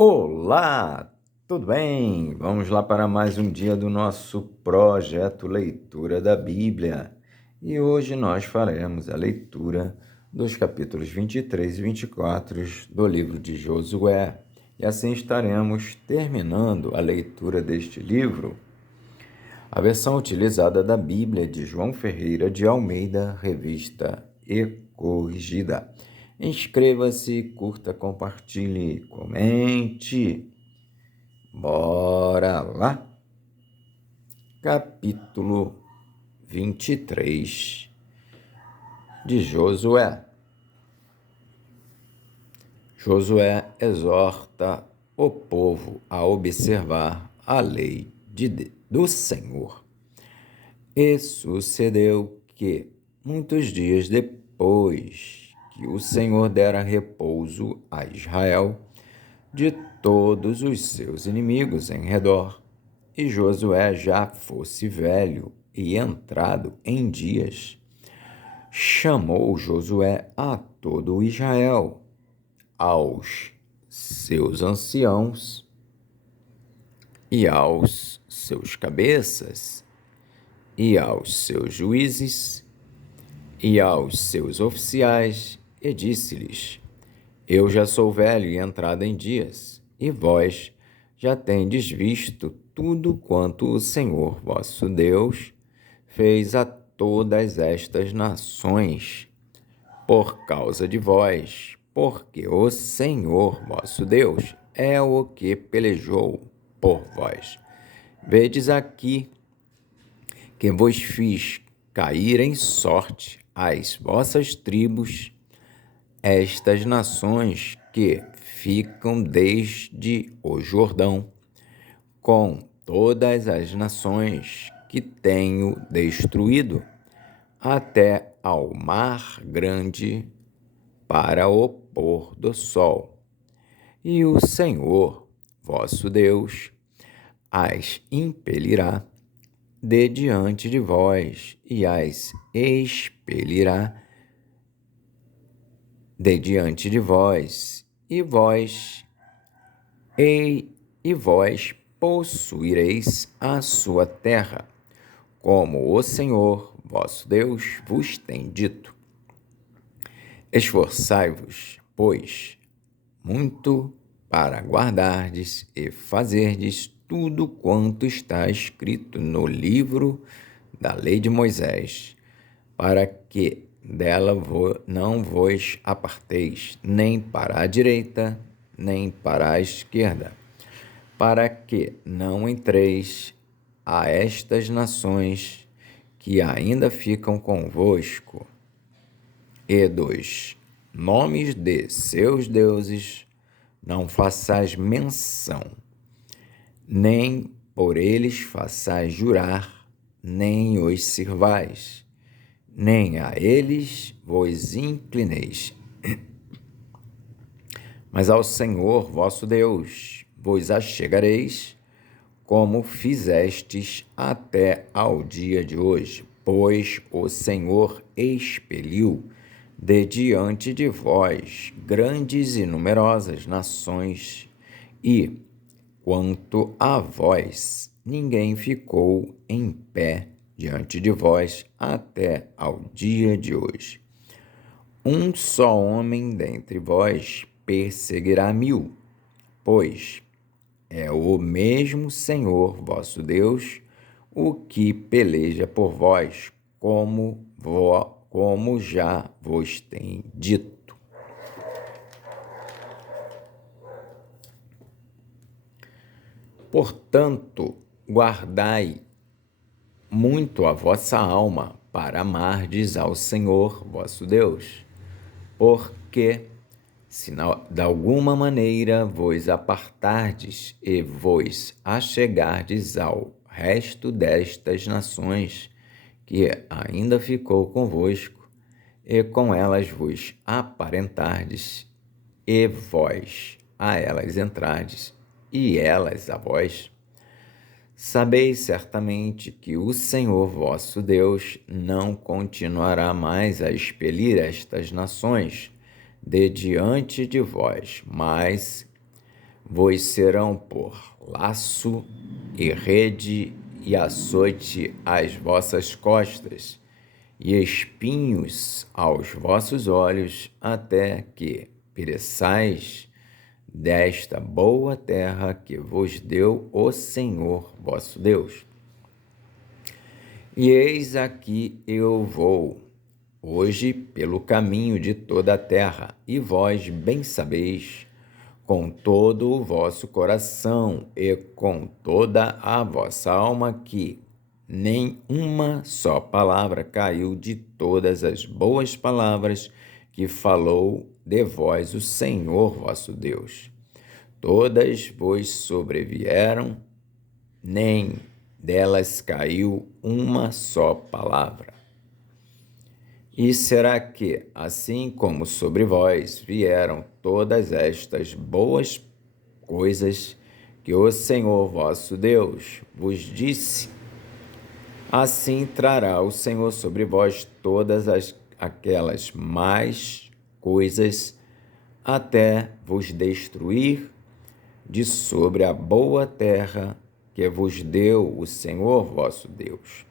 Olá, tudo bem? Vamos lá para mais um dia do nosso projeto Leitura da Bíblia. E hoje nós faremos a leitura dos capítulos 23 e 24 do livro de Josué. E assim estaremos terminando a leitura deste livro. A versão utilizada da Bíblia de João Ferreira de Almeida, revista e corrigida. Inscreva-se, curta, compartilhe, comente. Bora lá! Capítulo 23 de Josué. Josué exorta o povo a observar a lei do Senhor. E sucedeu que, muitos dias depois que o Senhor dera repouso a Israel de todos os seus inimigos em redor, e Josué já fosse velho e entrado em dias, chamou Josué a todo o Israel, aos seus anciãos e aos seus cabeças, e aos seus juízes, e aos seus oficiais, e disse-lhes: Eu já sou velho e entrado em dias, e vós já tendes visto tudo quanto o Senhor vosso Deus fez a todas estas nações por causa de vós, porque o Senhor vosso Deus é o que pelejou por vós. Vedes aqui que vos fiz cair em sorte as vossas tribos, estas nações que ficam desde o Jordão, com todas as nações que tenho destruído, até ao mar grande para o pôr do sol. E o Senhor, vosso Deus, as impelirá de diante de vós, e as expelirá de diante de vós, e vós possuireis a sua terra, como o Senhor vosso Deus vos tem dito. Esforçai-vos, pois, muito para guardardes e fazerdes tudo quanto está escrito no livro da lei de Moisés, para que dela não vos aparteis, nem para a direita, nem para a esquerda, para que não entreis a estas nações que ainda ficam convosco, e dos nomes de seus deuses não façais menção, nem por eles façais jurar, nem os sirvais, nem a eles vos inclineis. Mas ao Senhor vosso Deus vos achegareis, como fizestes até ao dia de hoje, pois o Senhor expeliu de diante de vós grandes e numerosas nações, e, quanto a vós, ninguém ficou em pé diante de vós até ao dia de hoje. Um só homem dentre vós perseguirá 1000, pois é o mesmo Senhor vosso Deus o que peleja por vós, como já vos tem dito. Portanto, guardai muito a vossa alma para amardes ao Senhor vosso Deus, porque se de alguma maneira vos apartardes e vos achegardes ao resto destas nações que ainda ficou convosco, e com elas vos aparentardes, e vós a elas entrardes, e elas a vós, sabeis certamente que o Senhor vosso Deus não continuará mais a expelir estas nações de diante de vós, mas vos serão por laço e rede e açoite às vossas costas, e espinhos aos vossos olhos, até que pereçais desta boa terra que vos deu o Senhor vosso Deus. E eis aqui eu vou hoje pelo caminho de toda a terra, e vós bem sabeis, com todo o vosso coração e com toda a vossa alma, que nem uma só palavra caiu de todas as boas palavras que falou de vós o Senhor vosso Deus. Todas vos sobrevieram, nem delas caiu uma só palavra. E será que, assim como sobre vós vieram todas estas boas coisas que o Senhor vosso Deus vos disse, assim trará o Senhor sobre vós todas aquelas más coisas, até vos destruir de sobre a boa terra que vos deu o Senhor vosso Deus.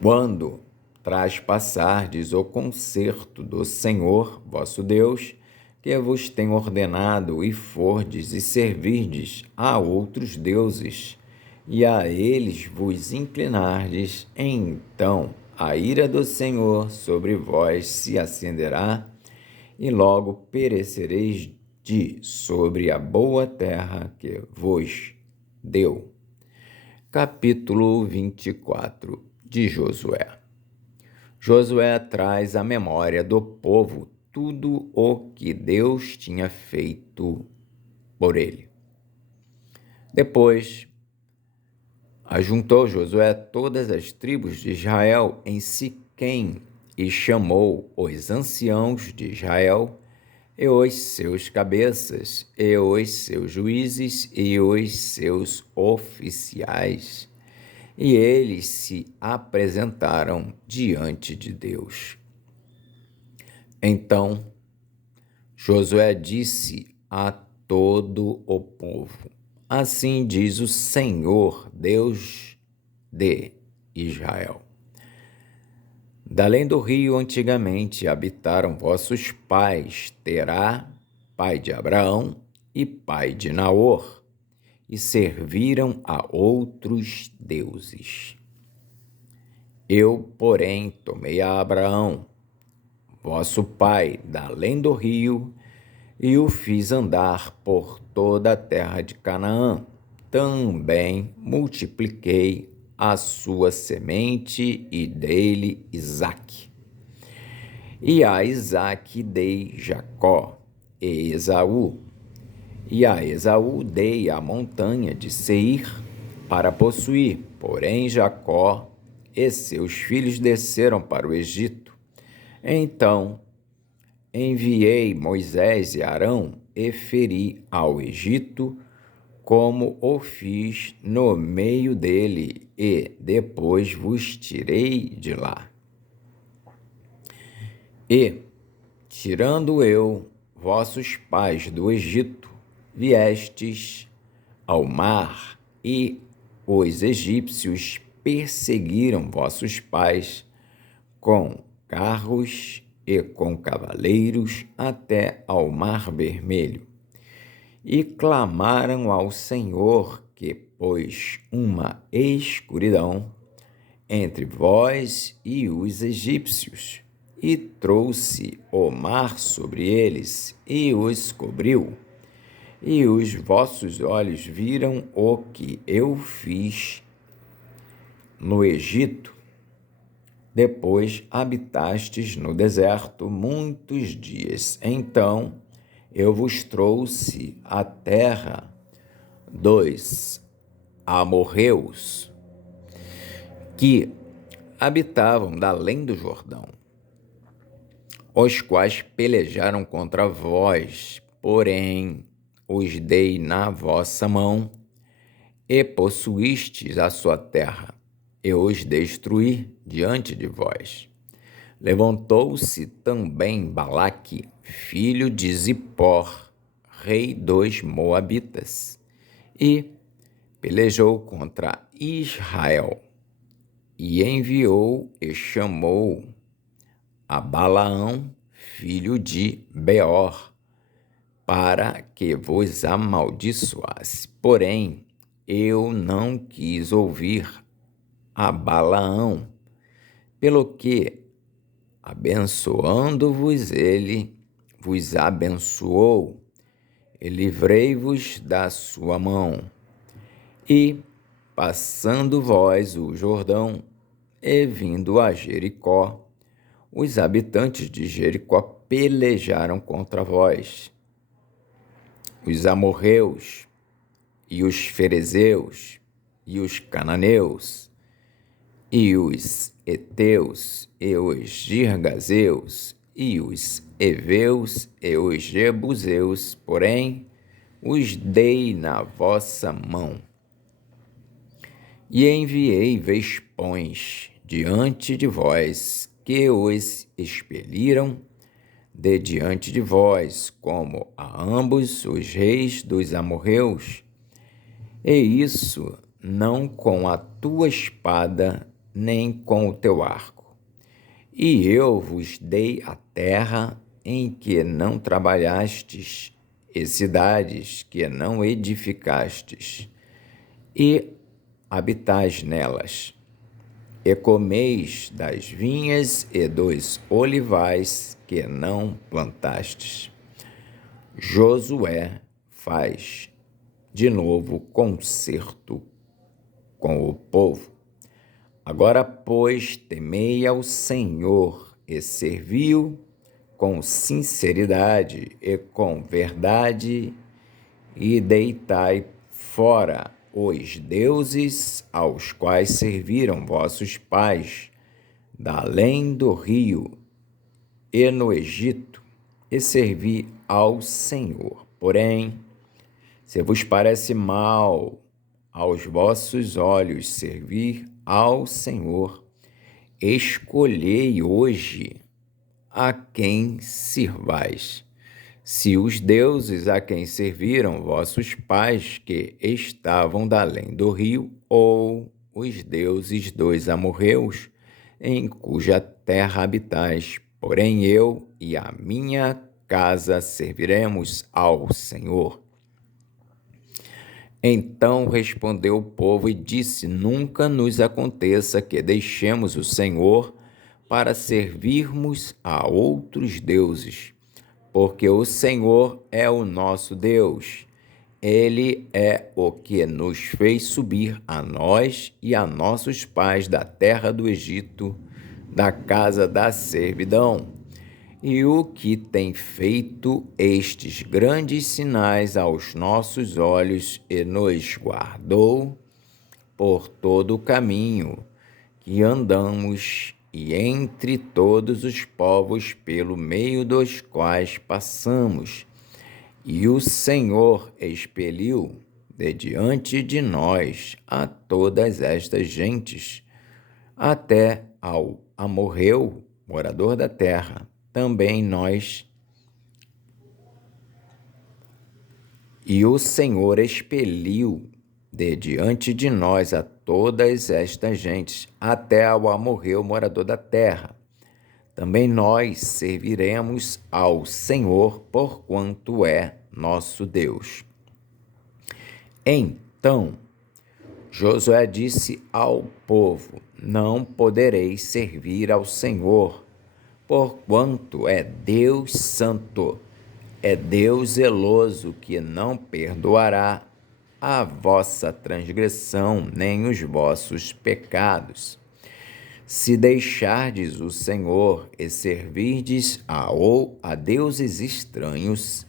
Quando traspassardes o concerto do Senhor vosso Deus, que vos tem ordenado, e fordes e servirdes a outros deuses, e a eles vos inclinardes, então a ira do Senhor sobre vós se acenderá, e logo perecereis de sobre a boa terra que vos deu. Capítulo 24 de Josué. Josué traz à memória do povo tudo o que Deus tinha feito por ele. Depois, ajuntou Josué todas as tribos de Israel em Siquém e chamou os anciãos de Israel e os seus cabeças, e os seus juízes e os seus oficiais. E eles se apresentaram diante de Deus. Então Josué disse a todo o povo: assim diz o Senhor, Deus de Israel: da além do rio antigamente habitaram vossos pais, Terá, pai de Abraão e pai de Naor, e serviram a outros deuses. Eu, porém, tomei a Abraão, vosso pai, da além do rio, e o fiz andar por toda a terra de Canaã. Também multipliquei a sua semente e dei-lhe Isaque. E a Isaque dei Jacó e Esaú. E a Esaú dei a montanha de Seir para possuir. Porém Jacó e seus filhos desceram para o Egito. Então enviei Moisés e Arão e feri ao Egito, como o fiz no meio dele, e depois vos tirei de lá. E, tirando eu vossos pais do Egito, viestes ao mar, e os egípcios perseguiram vossos pais com carros e com cavaleiros até ao Mar Vermelho. E clamaram ao Senhor que pôs uma escuridão entre vós e os egípcios, e trouxe o mar sobre eles, e os cobriu. E os vossos olhos viram o que eu fiz no Egito. Depois habitastes no deserto muitos dias. Então eu vos trouxe a terra dos amorreus, que habitavam da além do Jordão, os quais pelejaram contra vós, porém os dei na vossa mão, e possuístes a sua terra. Eu os destruí diante de vós. Levantou-se também Balaque, filho de Zippor, rei dos Moabitas, e pelejou contra Israel, e enviou e chamou a Balaão, filho de Beor, para que vos amaldiçoasse. Porém, eu não quis ouvir a Balaão, pelo que, abençoando-vos ele, vos abençoou, e livrei-vos da sua mão. E, passando vós o Jordão, e vindo a Jericó, os habitantes de Jericó pelejaram contra vós. Os amorreus, e os ferezeus, e os cananeus, e os heteus, e os girgazeus, e os heveus, e os jebuseus, porém os dei na vossa mão. E enviei vespões diante de vós, que os expeliram de diante de vós, como a ambos os reis dos amorreus, e isso não com a tua espada, nem com o teu arco. E eu vos dei a terra em que não trabalhastes, e cidades que não edificastes, e habitais nelas, e comeis das vinhas e dos olivais que não plantastes. Josué faz de novo concerto com o povo. Agora, pois, temei ao Senhor e servi-o com sinceridade e com verdade, e deitai fora os deuses aos quais serviram vossos pais, da além do rio e no Egito, e servi ao Senhor. Porém, se vos parece mal aos vossos olhos servir ao Senhor, escolhei hoje a quem sirvais. Se os deuses a quem serviram vossos pais, que estavam da além do rio, ou os deuses dos amorreus, em cuja terra habitais. Porém eu e a minha casa serviremos ao Senhor. Então respondeu o povo e disse: Nunca nos aconteça que deixemos o Senhor para servirmos a outros deuses, porque o Senhor é o nosso Deus. Ele é o que nos fez subir a nós e a nossos pais da terra do Egito, da casa da servidão, e o que tem feito estes grandes sinais aos nossos olhos e nos guardou por todo o caminho que andamos e entre todos os povos pelo meio dos quais passamos. E o Senhor expeliu de diante de nós a todas estas gentes, até ao amorreu, morador da terra, também nós. E o Senhor expeliu de diante de nós a todas estas gentes, até ao amorreu, morador da terra. Também nós serviremos ao Senhor, porquanto é nosso Deus. Então Josué disse ao povo: Não podereis servir ao Senhor, porquanto é Deus santo, é Deus zeloso, que não perdoará a vossa transgressão nem os vossos pecados. Se deixardes o Senhor e servirdes a deuses estranhos,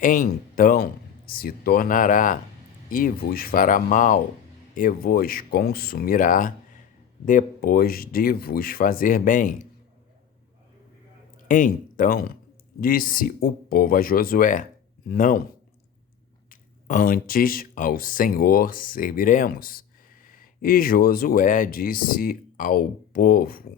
então se tornará e vos fará mal, e vos consumirá depois de vos fazer bem. Então disse o povo a Josué: Não, antes ao Senhor serviremos. E Josué disse ao povo: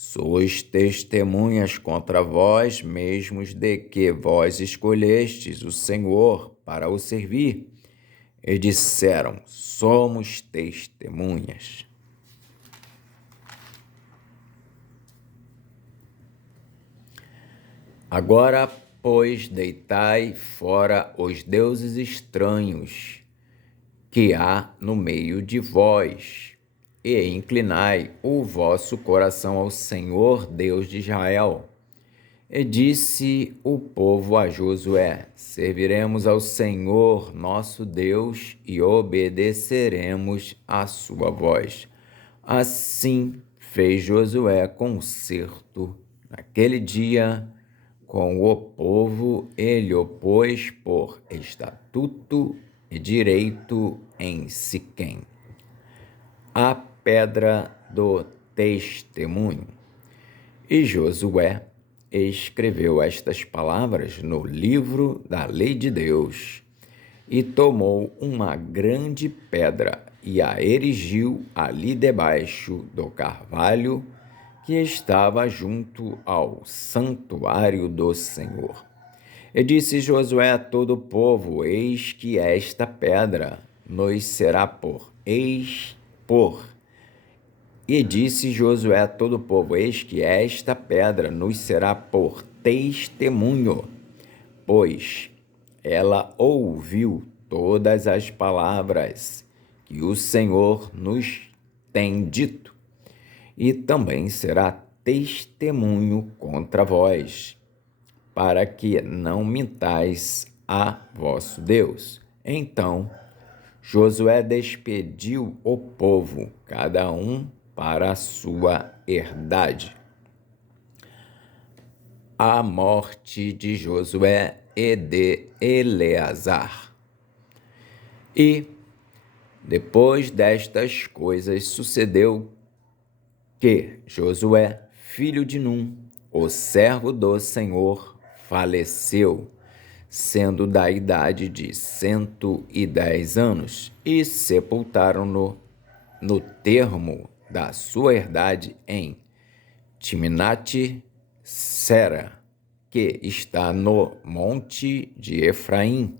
Sois testemunhas contra vós mesmos de que vós escolhestes o Senhor para o servir. E disseram: somos testemunhas. Agora, pois, deitai fora os deuses estranhos que há no meio de vós, e inclinai o vosso coração ao Senhor Deus de Israel. E disse o povo a Josué: serviremos ao Senhor nosso Deus e obedeceremos à sua voz. Assim fez Josué concerto naquele dia com o povo, ele o pôs por estatuto e direito em Siquém. A pedra do testemunho. E Josué escreveu estas palavras no livro da lei de Deus, e tomou uma grande pedra e a erigiu ali debaixo do carvalho que estava junto ao santuário do Senhor. E disse Josué a todo o povo: eis que esta pedra nos será por E disse Josué a todo o povo: eis que esta pedra nos será por testemunho, pois ela ouviu todas as palavras que o Senhor nos tem dito, e também será testemunho contra vós, para que não mintais a vosso Deus. Então Josué despediu o povo, cada um para a sua herdade. A morte de Josué e de Eleazar. E, depois destas coisas, sucedeu que Josué, filho de Num, o servo do Senhor, faleceu, sendo da idade de 110 anos, e sepultaram-no no termo da sua herdade em Timnate-Sera, que está no monte de Efraim,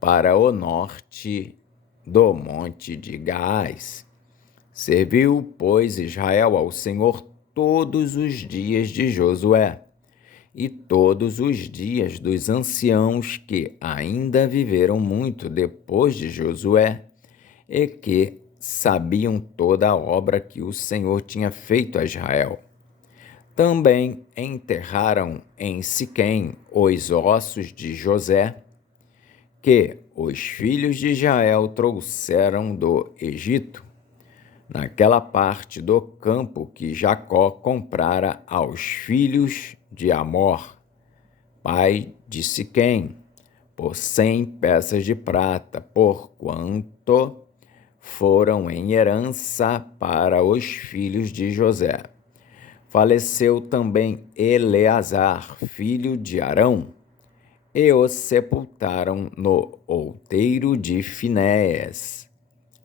para o norte do monte de Gaás. Serviu, pois, Israel ao Senhor todos os dias de Josué e todos os dias dos anciãos que ainda viveram muito depois de Josué e que sabiam toda a obra que o Senhor tinha feito a Israel. Também enterraram em Siquém os ossos de José, que os filhos de Israel trouxeram do Egito, naquela parte do campo que Jacó comprara aos filhos de Amor, pai de Siquém, por 100 peças de prata, porquanto foram em herança para os filhos de José. Faleceu também Eleazar, filho de Arão, e o sepultaram no outeiro de Finéias,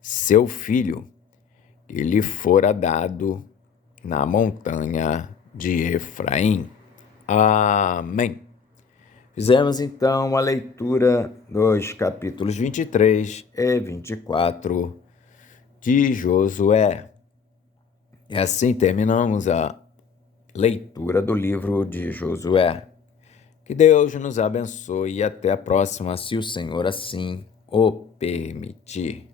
seu filho, que lhe fora dado na montanha de Efraim. Amém. Fizemos então a leitura dos capítulos 23 e 24 de Josué. E assim terminamos a leitura do livro de Josué. Que Deus nos abençoe e até a próxima, se o Senhor assim o permitir.